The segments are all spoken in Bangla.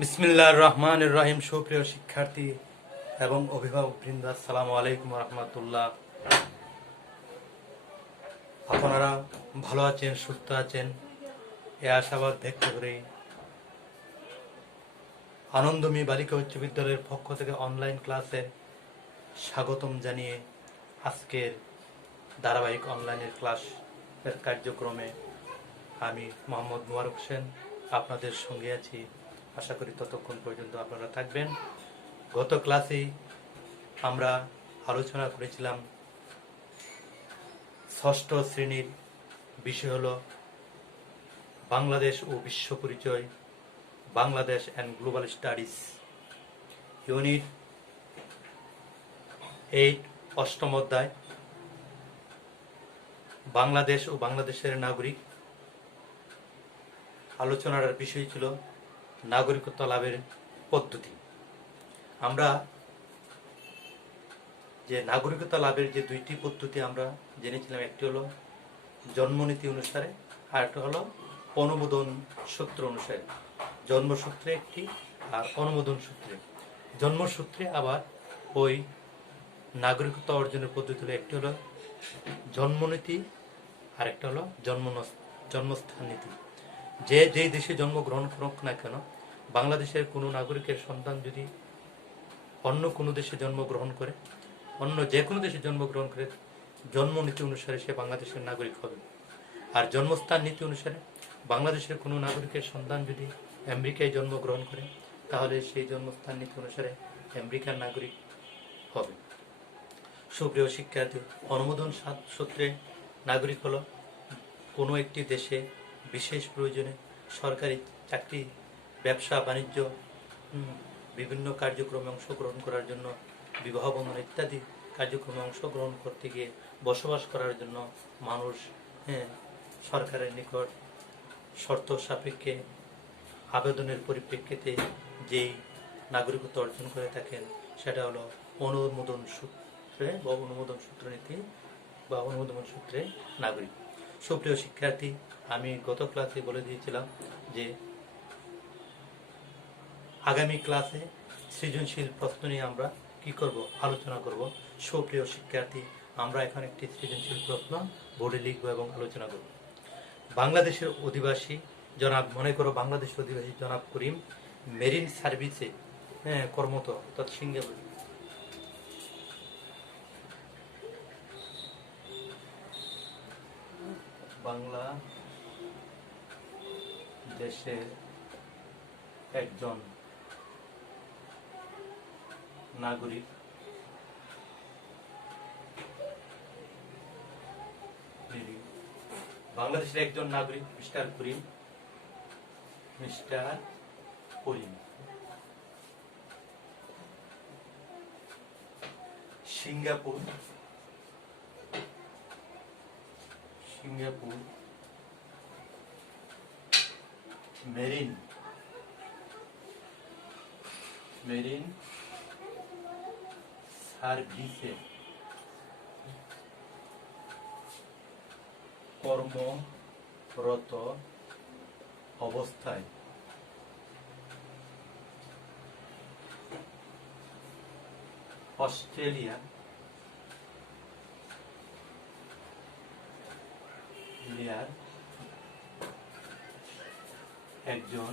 বিসমিল্লাহির রহমানির রহিম। সুপ্রিয় শিক্ষার্থী এবং অভিভাবকবৃন্দ, আসসালামু আলাইকুম রহমতুল্লাহ। আপনারা ভালো আছেন, সুস্থ আছেন এ আশাবাদ ব্যক্ত করে আনন্দমী বালিকা উচ্চ বিদ্যালয়ের পক্ষ থেকে অনলাইন ক্লাসে স্বাগতম জানিয়ে আজকের ধারাবাহিক অনলাইনের ক্লাসের কার্যক্রমে আমি মোহাম্মদ মোবারক হোসেন আপনাদের সঙ্গে আছি। আশা করি ততক্ষণ পর্যন্ত আপনারা থাকবেন। গত ক্লাসেই আমরা আলোচনা করেছিলাম ষষ্ঠ শ্রেণীর বিষয় হলো বাংলাদেশ ও বিশ্ব পরিচয়, Bangladesh and global studies, unit 8, অষ্টম অধ্যায় বাংলাদেশ ও বাংলাদেশের নাগরিক। আলোচনার বিষয় ছিল নাগরিকত্ব লাভের পদ্ধতি। আমরা যে নাগরিকত্ব লাভের যে দুইটি পদ্ধতি আমরা জেনেছিলাম, একটি হলো জন্মনীতি অনুসারে আর একটা হলো অনুমোদন সূত্র অনুসারে। জন্মসূত্রে একটি আর অনুমোদন সূত্রে। জন্মসূত্রে আবার ওই নাগরিকত্ব অর্জনের পদ্ধতি হলো একটি হলো জন্মনীতি আর একটা হলো জন্মস্থান নীতি। যেই দেশে জন্মগ্রহণ করুক না কেন, বাংলাদেশের কোনো নাগরিকের সন্তান যদি অন্য কোনো দেশে জন্মগ্রহণ করে, অন্য যে কোনো দেশে জন্মগ্রহণ করে, জন্মনীতি অনুসারে সে বাংলাদেশের নাগরিক হবে। আর জন্মস্থান নীতি অনুসারে বাংলাদেশের কোনো নাগরিকের সন্তান যদি আমেরিকায় জন্মগ্রহণ করে, তাহলে সেই জন্মস্থান নীতি অনুসারে আমেরিকার নাগরিক হবে। সুপ্রিয় শিক্ষার্থী, অনুমোদন সূত্রে নাগরিক হলো কোনো একটি দেশে বিশেষ প্রয়োজনে সরকারি চাকরি, ব্যবসা বাণিজ্য, বিভিন্ন কার্যক্রমে অংশগ্রহণ করার জন্য, বিবাহ বন্ধন ইত্যাদি কার্যক্রমে অংশগ্রহণ করতে গিয়ে বসবাস করার জন্য মানুষ সরকারের নিকট শর্ত সাপেক্ষে আবেদনের পরিপ্রেক্ষিতে যেই নাগরিকত্ব অর্জন করে থাকেন, সেটা হলো অনুমোদন সূত্রে বা অনুমোদন সূত্র নীতি বা অনুমোদন সূত্রে নাগরিক। সুপ্রিয় শিক্ষার্থী, আমি গত ক্লাসে বলে দিয়েছিলাম যে আগামী ক্লাসে সৃজনশীল প্রশ্ন নিয়ে আমরা কি করব, আলোচনা করব। সুপ্রিয় শিক্ষার্থী, আমরা এখন একটি সৃজনশীল প্রশ্ন বোর্ডে লিখব এবং আলোচনা করব। বাংলাদেশের অধিবাসী জনাব, মনে করো বাংলাদেশের অধিবাসী জনাব করিম মেরিন সার্ভিসে কর্মরত, অর্থাৎ সিঙ্গাপুর। বাংলাদেশের একজন নাগরিক বাংলাদেশের একজন নাগরিক মিস্টার করিম সিঙ্গাপুর মেরিন সার্ভিসে কর্মরত অবস্থায় অস্ট্রেলিয়ার একজন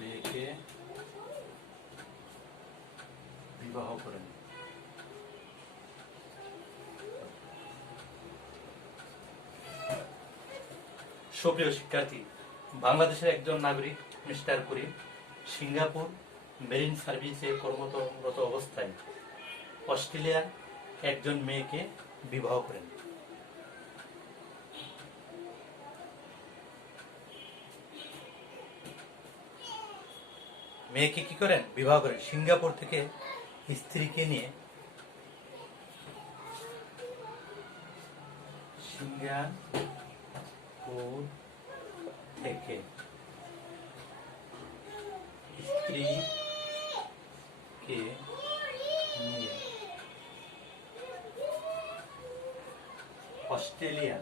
মেয়েকে বিবাহ করেন। সুপ্রিয় শিক্ষার্থী, বাংলাদেশের একজন নাগরিক মিস্টার করিম সিঙ্গাপুর মেরিন সার্ভিসে কর্মরত অবস্থায় অস্ট্রেলিয়ার একজন মেয়েকে বিবাহ করেন। মেয়েকে কি করেন? বিবাহ করেন। সিঙ্গাপুর থেকে স্ত্রীকে নিয়ে অস্ট্রেলিয়া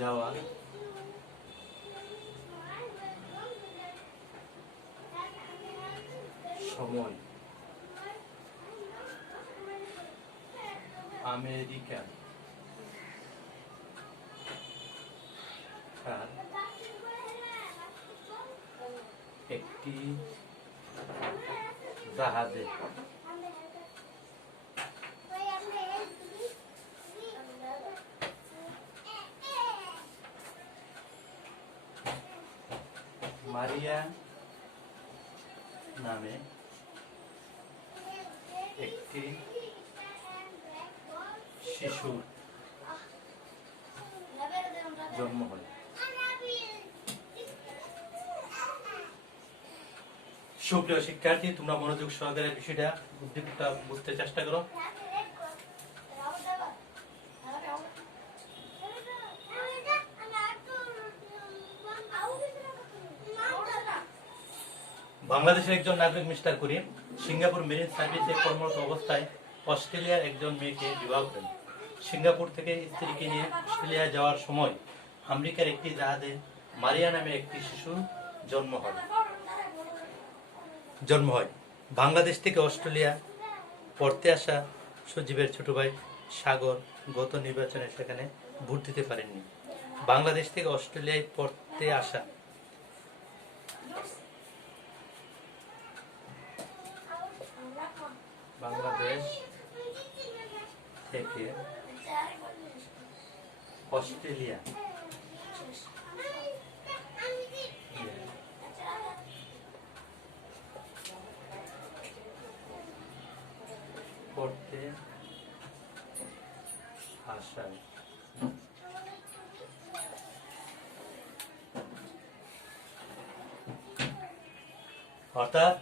যাওয়া সময় আমেরিকা একটি জাহাজে মারিয়া নামে একটি শিশুর জন্ম হয়। সুপ্রিয় শিক্ষার্থী, তোমরা মনোযোগ সহকারে বিষয়টা উদ্দীপকটা বুঝতে চেষ্টা করো। বাংলাদেশের একজন নাগরিক মিস্টার করিম সিঙ্গাপুর মেরিন সার্ভিসে কর্মরত অবস্থায় অস্ট্রেলিয়ার একজন মেয়েকে বিবাহ করেন। সিঙ্গাপুর থেকে স্ত্রীকে নিয়ে অস্ট্রেলিয়া যাওয়ার সময় আমেরিকার একটি জাহাজে মারিয়া নামে একটি শিশু জন্ম হয়। বাংলাদেশ থেকে অস্ট্রেলিয়া পড়তে আসা সজীবের ছোট ভাই সাগর গত নির্বাচনে সেখানে ভোট দিতে পারেননি। বাংলাদেশ থেকে অস্ট্রেলিয়ায় পড়তে আসা বাংলাদেশ থেকে অস্ট্রেলিয়া পড়তে আসায় অর্থাৎ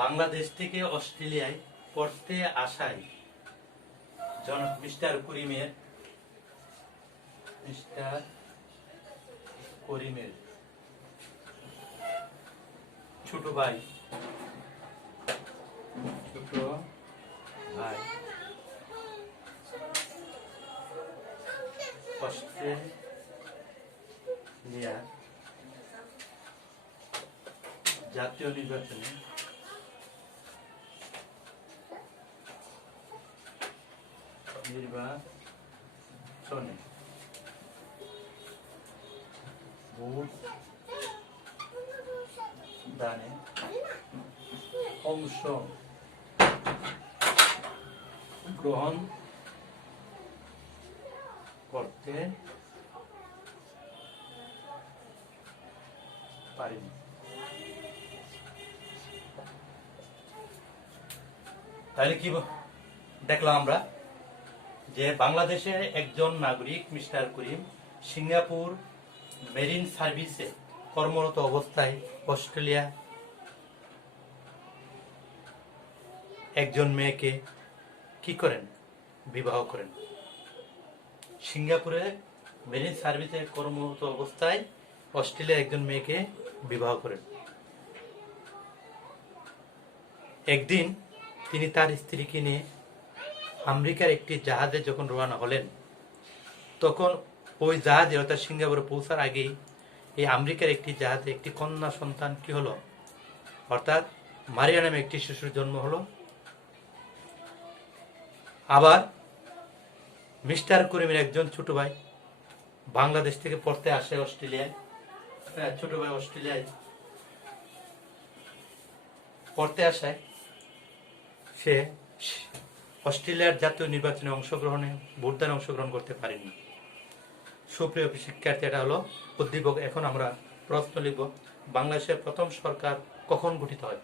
বাংলাদেশ থেকে অস্ট্রেলিয়ায় পড়তে আসায় মিস্টার করিমের ছোট ভাই অস্ট্রেলিয়া জাতীয় নির্বাচনে ভোট দানে অংশ গ্রহণ করতে পারিনি। তাহলে কি দেখলাম আমরা যে বাংলাদেশের একজন নাগরিক মিস্টার করিম সিঙ্গাপুর মেরিন সার্ভিসে কর্মরত অবস্থায় অস্ট্রেলিয়া একজন মেয়েকে কি করেন? বিবাহ করেন। সিঙ্গাপুরে মেরিন সার্ভিসে কর্মরত অবস্থায় অস্ট্রেলিয়া একজন মেয়েকে বিবাহ করেন। একদিন তিনি তার স্ত্রীকে নিয়ে আমেরিকার একটি জাহাজে যখন রওনা হলেন, তখন ওই জাহাজে অর্থাৎ সিঙ্গাপুরে পৌঁছার আগেই এই আমেরিকার একটি জাহাজে একটি কন্যা সন্তান কি হলো, অর্থাৎ মারিয়া নামে একটি শিশুর জন্ম হলো। আবার মিস্টার করিমের একজন ছোট ভাই বাংলাদেশ থেকে পড়তে আসে অস্ট্রেলিয়ায়, ছোট ভাই অস্ট্রেলিয়ায় পড়তে আসায় সে অস্ট্রেলিয়ার জাতীয় নির্বাচনে ভোটদানে অংশগ্রহণ করতে পারেনি। সুপ্রিয় শিক্ষার্থী, এটা হলো উদ্দীপক। এখন আমরা প্রশ্ন লিখব, বাংলাদেশের প্রথম সরকার কখন গঠিত হয়?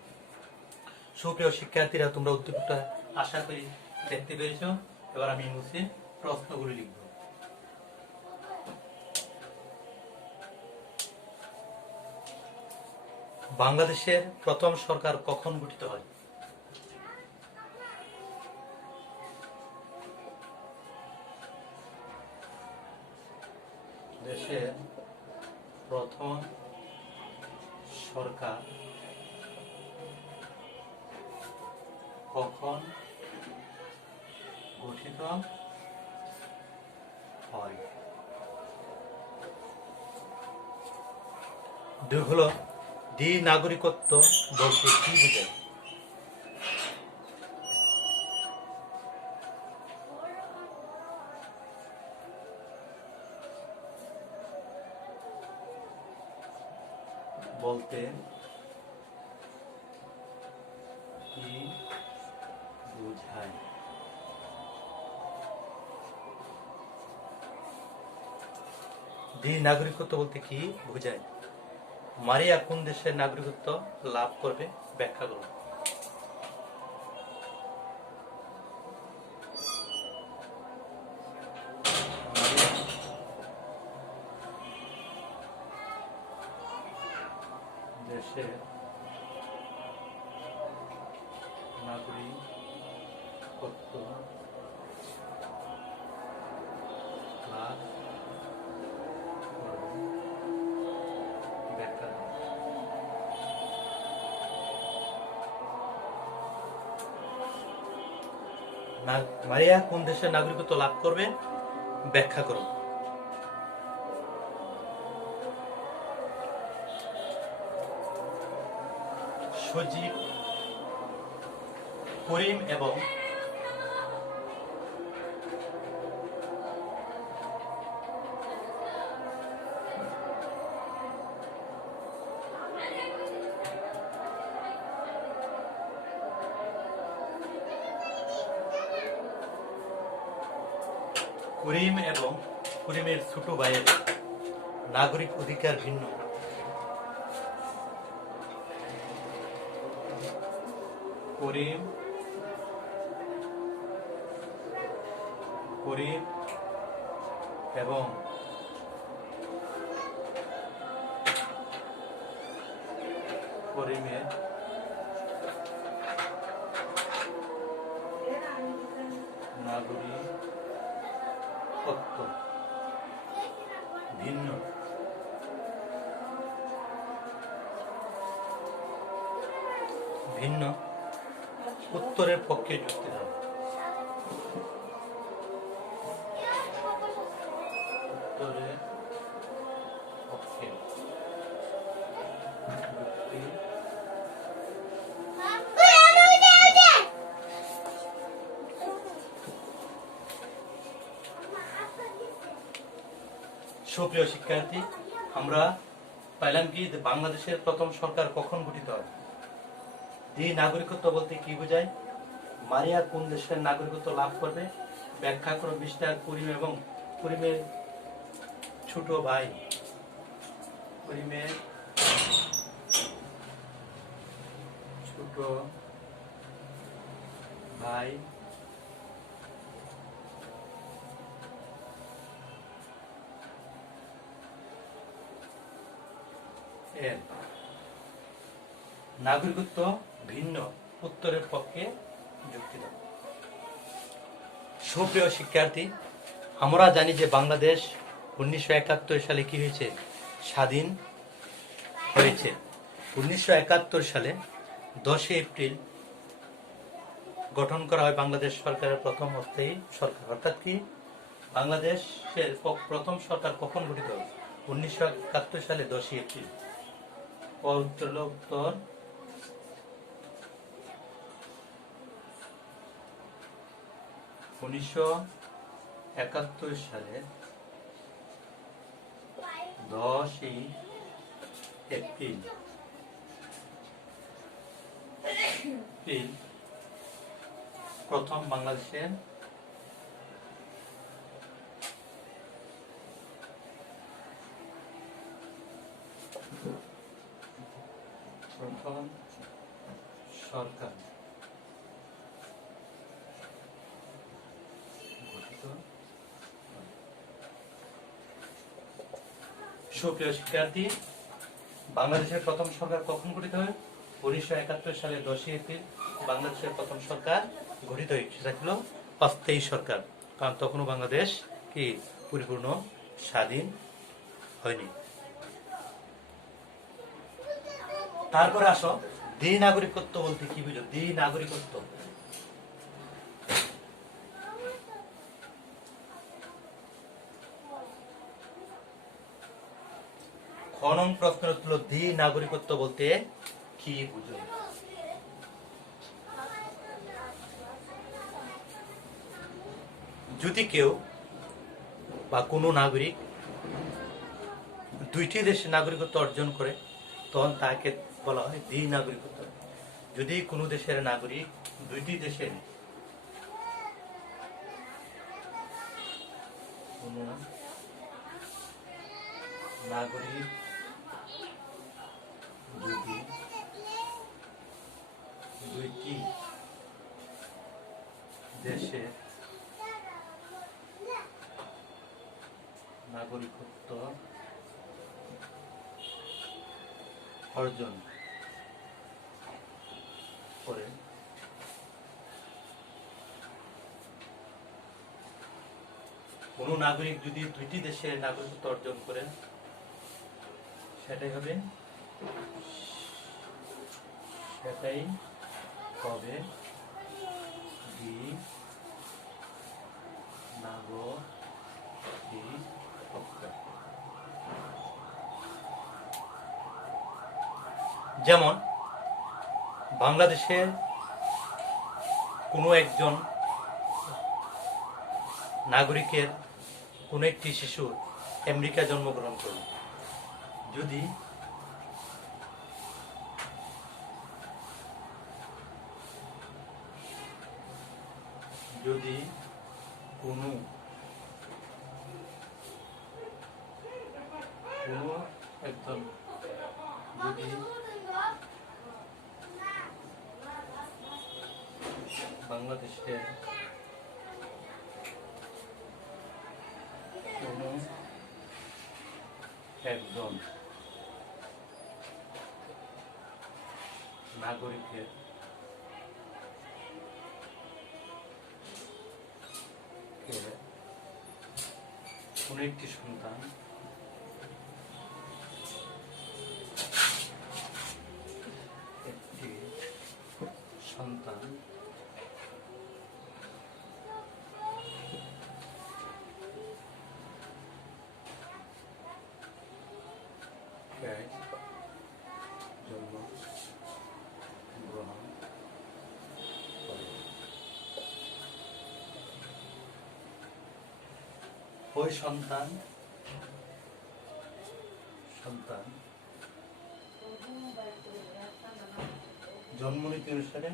সুপ্রিয় শিক্ষার্থীরা, তোমরা উদ্দীপকটা আশা করি দেখতে পেরেছ। এবার আমি মুছে প্রশ্নগুলি লিখব। বাংলাদেশের প্রথম সরকার কখন গঠিত হয়? দেশের প্রথম সরকার কখন গঠিত হয়? দুই হলো দ্বি নাগরিকত্ব বলতে কি বোঝায়? বলতে কি বোঝায়? দ্বি নাগরিকত্ব বলতে কি বোঝায়? মারিয়া কোন দেশের নাগরিকত্ব লাভ করবে? ব্যাখ্যা করুন। দেশের নাগরিকত্ব লাভ করবে। ব্যাখ্যা করুন। মারিয়া কোন দেশের নাগরিকত্ব লাভ করবে? ব্যাখ্যা করুন। সজীব, করিম এবং করিমের ছোট ভাইয়ের নাগরিক অধিকার ভিন্ন। করিম এবং করিমের নাগরিকত্ব ভিন্ন। উত্তরের পক্ষে যুক্তি দাও। উত্তরের পক্ষে যুক্তি সুপ্রিয় শিক্ষার্থী, আমরা পাইলাম কি বাংলাদেশের প্রথম সরকার কখন গঠিত হয়? দ্বি নাগরিকত্ব বলতে কি বোঝায়? মারিয়া কোন দেশের নাগরিকত্ব লাভ করবে? ব্যাখ্যা করো। মিস্টার করিম এবং করিমের ছোট ভাই, করিমের ছোট ভাই এর নাগরিকত্ব ভিন্ন। উত্তরের পক্ষে যুক্তি দাও। সুপ্রিয় শিক্ষার্থী, আমরা জানি যে বাংলাদেশ 1971 সালে কি হয়েছে? স্বাধীন হয়েছে। 1971 সালে 10 এপ্রিল গঠন করা হয় বাংলাদেশ সরকারের প্রথম অস্থায়ী সরকার। অর্থাৎ কি বাংলাদেশের প্রথম সরকার কখন গঠিত হয়? 1971 সালে 10 এপ্রিল। উত্তর 1971 সালে 10 এপ্রিল প্রথম বাংলাদেশের প্রথম সরকার গঠিত। সুপ্রিয় শিক্ষার্থী, বাংলাদেশের প্রথম সরকার কখন গঠিত হয়? 1971 সালে 10 এপ্রিল বাংলাদেশের প্রথম সরকার গঠিত হয়। সেটা ছিল অস্থায়ী সরকার, কারণ তখনও বাংলাদেশ কি পরিপূর্ণ স্বাধীন হয়নি। তারপরে আসো, দ্বি নাগরিকত্ব বলতে কি বুঝো? দ্বি নাগরিকত্ব খ নং প্রশ্নের উত্তর হলো দ্বি নাগরিকত্ব বলতে কি বুঝো? যদি কেউ বা কোনো নাগরিক দুইটি দেশের নাগরিকত্ব অর্জন করে তখন তাকে বলা হয় দ্বি নাগরিকত্ব। যদি কোনো দেশের নাগরিক দুইটি দেশের কোনো নাগরিক যদি দুইটি দেশের নাগরিকত্ব অর্জন করে কোন নাগরিক যদি দুইটি দেশের নাগরিকত্ব অর্জন করে সেটাই হবে দ্বি নাগরিকত্ব। যেমন বাংলাদেশের কোনো একজন নাগরিকের কোনো একটি শিশু আমেরিকা জন্মগ্রহণ করল, যদি কোনো একজন যদি বাংলাদেশের কোনো একজন নাগরিকের কোনো একটি সন্তান জন্মগ্রহণ করে, ওই সন্তান জন্মনীতি অনুসারে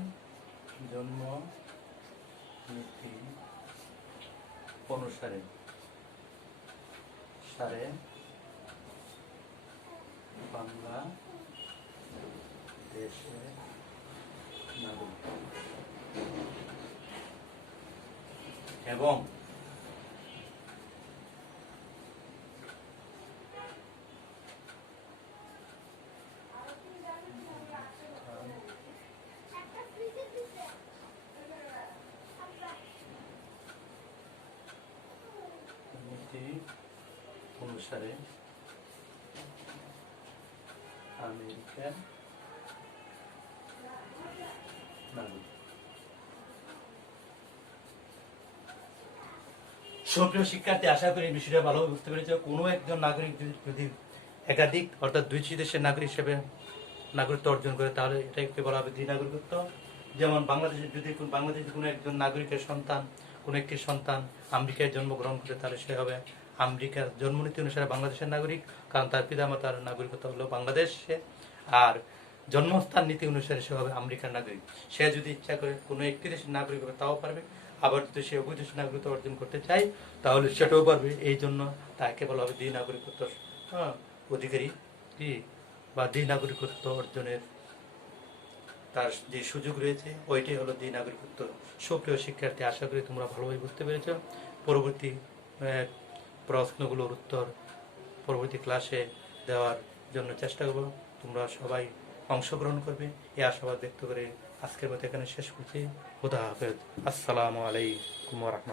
বাংলাদেশের নাগরিক এবং অনুসারে আমেরিকার নাগরিক। সুপ্রিয় শিক্ষার্থী, আশা করি এই বিষয়টা ভালোভাবে বুঝতে পেরেছ। কোনো একজন নাগরিক যদি একাধিক অর্থাৎ দুই দেশের নাগরিক হিসেবে নাগরিকত্ব অর্জন করে তাহলে এটাকে বলা হবে দ্বি নাগরিকত্ব। যেমন বাংলাদেশের কোনো একজন নাগরিকের সন্তান কোনো একটি সন্তান আমেরিকায় জন্মগ্রহণ করে তাহলে সে হবে আমেরিকার জন্মনীতি অনুসারে বাংলাদেশের নাগরিক, কারণ তার পিতামাতার নাগরিকত্ব হলো বাংলাদেশে, আর জন্মস্থান নীতি অনুসারে সে হবে আমেরিকার নাগরিক। সে যদি ইচ্ছা করে কোনো একটি দেশের নাগরিক হবে তাও পারবে, আবার যদি সে উভয় দেশের নাগরিকত্ব অর্জন করতে চায় তাহলে সেটাও পারবে। এই জন্য তাকে বলা হবে দ্বি নাগরিকত্ব অধিকারী বা দ্বি নাগরিকত্ব অর্জনের তার যে সুযোগ রয়েছে ওইটাই হলো দ্বি নাগরিকত্ব। সুপ্রিয় শিক্ষার্থী, আশা করি তোমরা ভালোভাবে বুঝতে পেরেছ। পরবর্তী প্রশ্নগুলোর উত্তর পরবর্তী ক্লাসে দেওয়ার জন্য চেষ্টা করব। তোমরা সবাই অংশগ্রহণ করবে এই আশাবাদ ব্যক্ত করে আজকের মতো এখানে শেষ করছি। খুদা হাফেজ। আসসালামু আলাইকুম ওয়া রাহমাতুল্লাহ।